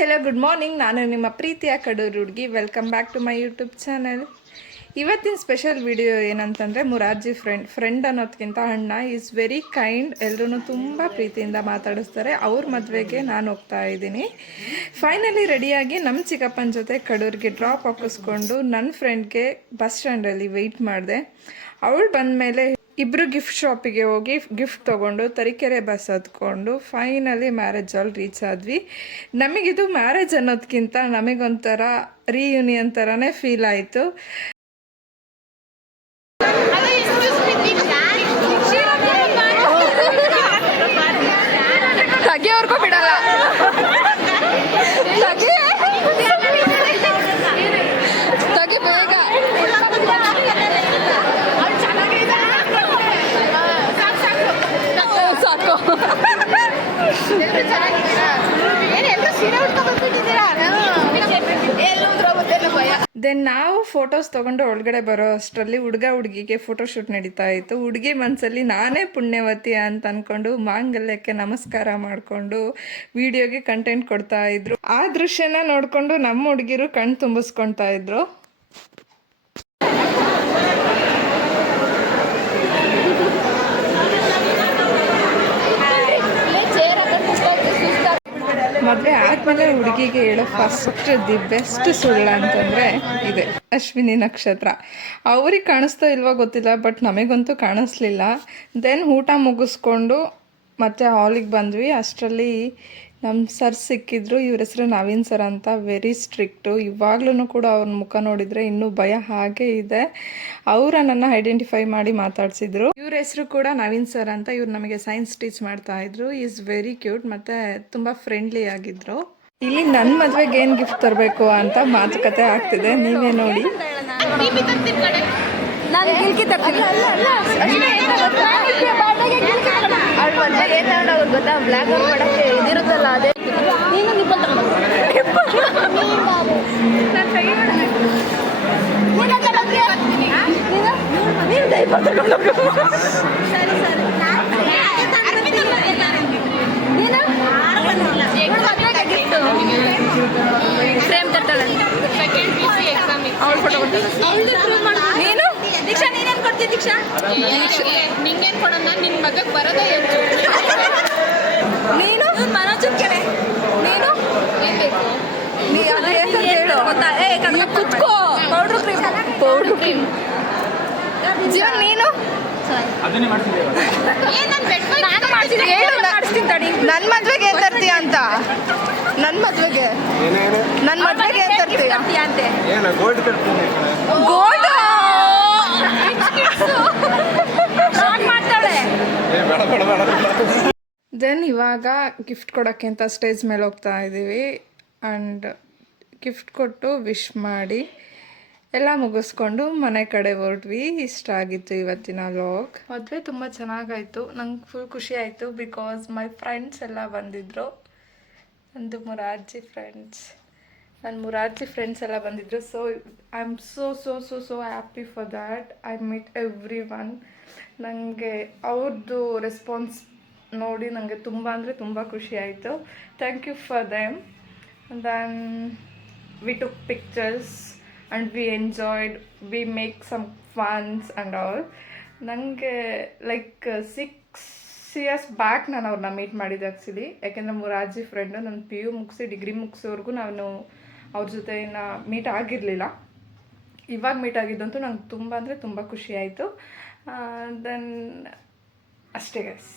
Hello good morning. ನಾನು ನಿಮ್ಮ ಪ್ರೀತಿಯ ಕಡೂರು ಹುಡುಗಿ. Welcome back to my YouTube channel. ಇವತ್ತಿನ ಸ್ಪೆಷಲ್ ವಿಡಿಯೋ ಏನಂತಂದರೆ ಮುರಾರ್ಜಿ ಫ್ರೆಂಡ್ ಅನ್ನೋದಕ್ಕಿಂತ ಅಣ್ಣ ಈಸ್ ವೆರಿ ಕೈಂಡ್. ಎಲ್ಲರೂ ತುಂಬ ಪ್ರೀತಿಯಿಂದ ಮಾತಾಡಿಸ್ತಾರೆ. ಅವ್ರ ಮದುವೆಗೆ ನಾನು ಹೋಗ್ತಾ ಇದ್ದೀನಿ. ಫೈನಲಿ ರೆಡಿಯಾಗಿ ನಮ್ಮ ಚಿಕ್ಕಪ್ಪನ ಜೊತೆ ಕಡೂರಿಗೆ ಡ್ರಾಪ್ ಹಾಕಿಸ್ಕೊಂಡು ನನ್ನ ಫ್ರೆಂಡ್ಗೆ ಬಸ್ ಸ್ಟ್ಯಾಂಡಲ್ಲಿ ವೆಯ್ಟ್ ಮಾಡಿದೆ. ಅವಳು ಬಂದಮೇಲೆ ಇಬ್ಬರು ಗಿಫ್ಟ್ ಶಾಪಿಗೆ ಹೋಗಿ ಗಿಫ್ಟ್ ತೊಗೊಂಡು ತರೀಕೆರೆ ಬಸ್ ಹತ್ಕೊಂಡು ಫೈನಲಿ ಮ್ಯಾರೇಜ್ ಹಾಲ್ ರೀಚ್ ಆದ್ವಿ. ನಮಗಿದು ಮ್ಯಾರೇಜ್ ಅನ್ನೋದಕ್ಕಿಂತ ನಮಗೊಂಥರ ರೀಯೂನಿಯನ್ ಥರನೇ ಫೀಲ್ ಆಯಿತು. ತಗಿಯವ್ರಿಗೂ ಬಿಡಲ್ಲ. ತಗಿ ಬೇಗ. ಸಾಕು. ದೆನ್ ನಾವು ಫೋಟೋಸ್ ತೊಗೊಂಡು ಒಳಗಡೆ ಬರೋ ಅಷ್ಟರಲ್ಲಿ ಹುಡುಗ ಹುಡುಗಿಗೆ ಫೋಟೋಶೂಟ್ ನಡೀತಾ ಇತ್ತು. ಹುಡುಗಿ ಮನಸ್ಸಲ್ಲಿ ನಾನೇ ಪುಣ್ಯವತಿ ಅಂತ ಅಂದ್ಕೊಂಡು ಮಾಂಗಲ್ಯಕ್ಕೆ ನಮಸ್ಕಾರ ಮಾಡಿಕೊಂಡು ವಿಡಿಯೋಗೆ ಕಂಟೆಂಟ್ ಕೊಡ್ತಾ ಇದ್ರು. ಆ ದೃಶ್ಯನ ನೋಡಿಕೊಂಡು ನಮ್ಮ ಹುಡುಗಿರು ಕಣ್ ತುಂಬಿಸ್ಕೊಳ್ತಾ ಇದ್ರು. ಮದುವೆ ಆದಮೇಲೆ ಹುಡುಗಿಗೆ ಹೇಳೋ ಫಸ್ಟ್ ದಿ ಬೆಸ್ಟ್ ಸುಳ್ಳು ಅಂತಂದರೆ ಇದೆ ಅಶ್ವಿನಿ ನಕ್ಷತ್ರ. ಅವ್ರಿಗೆ ಕಾಣಿಸ್ತೋ ಇಲ್ವೋ ಗೊತ್ತಿಲ್ಲ, ಬಟ್ ನಮಗಂತೂ ಕಾಣಿಸ್ಲಿಲ್ಲ. ದೆನ್ ಊಟ ಮುಗಿಸ್ಕೊಂಡು ಮತ್ತೆ ಹಾಲಿಗೆ ಬಂದ್ವಿ. ಅಷ್ಟರಲ್ಲಿ ನಮ್ಮ ಸರ್ ಸಿಕ್ಕಿದ್ರು. ಇವ್ರ ಹೆಸರು ನವೀನ್ ಸರ್ ಅಂತ. Very strict. ಇವಾಗ್ಲೂ ಕೂಡ ಅವ್ರ ಮುಖ ನೋಡಿದರೆ ಇನ್ನೂ ಭಯ ಹಾಗೇ ಇದೆ. ಅವರ ನನ್ನ ಐಡೆಂಟಿಫೈ ಮಾಡಿ ಮಾತಾಡ್ಸಿದ್ರು. ಇವ್ರ ಹೆಸರು ಕೂಡ ನವೀನ್ ಸರ್ ಅಂತ. ಇವ್ರು ನಮಗೆ ಸೈನ್ಸ್ ಟೀಚ್ ಮಾಡ್ತಾಯಿದ್ರು. ಈಸ್ ವೆರಿ ಕ್ಯೂಟ್ ಮತ್ತು ತುಂಬ ಫ್ರೆಂಡ್ಲಿ ಆಗಿದ್ರು. ಇಲ್ಲಿ ನನ್ನ ಮದುವೆಗೆ ಏನು ಗಿಫ್ಟ್ ತರಬೇಕು ಅಂತ ಮಾತುಕತೆ ಆಗ್ತಿದೆ, ನೀವೇ ನೋಡಿ. ಗೊತ್ತಾ ಬ್ಲಾಕ್ ಮಾಡಕ್ಕೆ ಇದಿರುತ್ತಲ್ಲ, ಅದೇ ಫ್ರೇಮ್ ತರ್ತಾಳೆ. ನೀನು ದೀಕ್ಷಾ ನೀನೇನು ಕೊಡ್ತೀಯ? ದೀಕ್ಷಾ ನಿಂಗೇನು ಕೊಡೋಣ? ನಿನ್ನ ಮಗಕ್ಕೆ ಬರೋದೇ ನೀನು ಮನೋಜನ್ ಕೆರೆ. ನೀನು ಏನು ಬೇಕು? ನೀ ಅದು ಹೇಳು ಗೊತ್ತಾ? ಕುತ್ಕೋ. Powder cream. ಜೀವನ್ ನೀನು ನನ್ನ ಮದ್ವೆಗೆ ಏನ್ ತರ್ತೀಯ ಅಂತ? ನನ್ನ ಮದ್ವೆಗೆ ಏನ್ ತರ್ತೀಯ ಅಂತೆ? ಗೋಲ್ಡ್ ಮಾಡ್ತಾಳೆ. ದೆನ್ ಇವಾಗ ಗಿಫ್ಟ್ ಕೊಡೋಕ್ಕೆ ಅಂತ ಸ್ಟೇಜ್ ಮೇಲೆ ಹೋಗ್ತಾ ಇದ್ದೀವಿ. ಆ್ಯಂಡ್ ಗಿಫ್ಟ್ ಕೊಟ್ಟು ವಿಶ್ ಮಾಡಿ ಎಲ್ಲ ಮುಗಿಸ್ಕೊಂಡು ಮನೆ ಕಡೆ ಹೊರಟ್ವಿ. ಇಷ್ಟ ಆಗಿತ್ತು ಇವತ್ತಿನ ವ್ಲಾಗ್. ಮದುವೆ ತುಂಬ ಚೆನ್ನಾಗಾಯಿತು. ನಂಗೆ ಫುಲ್ ಖುಷಿ ಆಯಿತು. ಬಿಕಾಸ್ ಮೈ ಫ್ರೆಂಡ್ಸ್ ಎಲ್ಲ ಬಂದಿದ್ದರು. ನನ್ನ ಮುರಾರ್ಜಿ ಫ್ರೆಂಡ್ಸ್ ಎಲ್ಲ ಬಂದಿದ್ದರು. So I am so happy for that. I meet every one. ನನಗೆ ಅವ್ರದ್ದು ರೆಸ್ಪಾನ್ಸ್ ನೋಡಿ ನನಗೆ ತುಂಬ ಅಂದರೆ ತುಂಬ ಖುಷಿ ಆಯಿತು. Thank you for them. Then we took pictures and we enjoyed, we make some funs and all. ನನಗೆ ಲೈಕ್ 6 years ಬ್ಯಾಕ್ ನಾನು ಅವ್ರನ್ನ ಮೀಟ್ ಮಾಡಿದ್ದೆ ಆ್ಯಕ್ಚುಲಿ. ಯಾಕೆಂದರೆ ಮುರಾರ್ಜಿ ಫ್ರೆಂಡು. ನಾನು PU ಮುಗಿಸಿ ಡಿಗ್ರಿ ಮುಗಿಸೋವರೆಗೂ ನಾನು ಅವ್ರ ಜೊತೆ ಮೀಟ್ ಆಗಿರಲಿಲ್ಲ. ಇವಾಗ ಮೀಟ್ ಆಗಿದ್ದಂತೂ ನಂಗೆ ತುಂಬ ಅಂದರೆ ತುಂಬ ಖುಷಿ ಆಯಿತು. ದೆನ್ ಅಷ್ಟೇ ಗೈಸ್.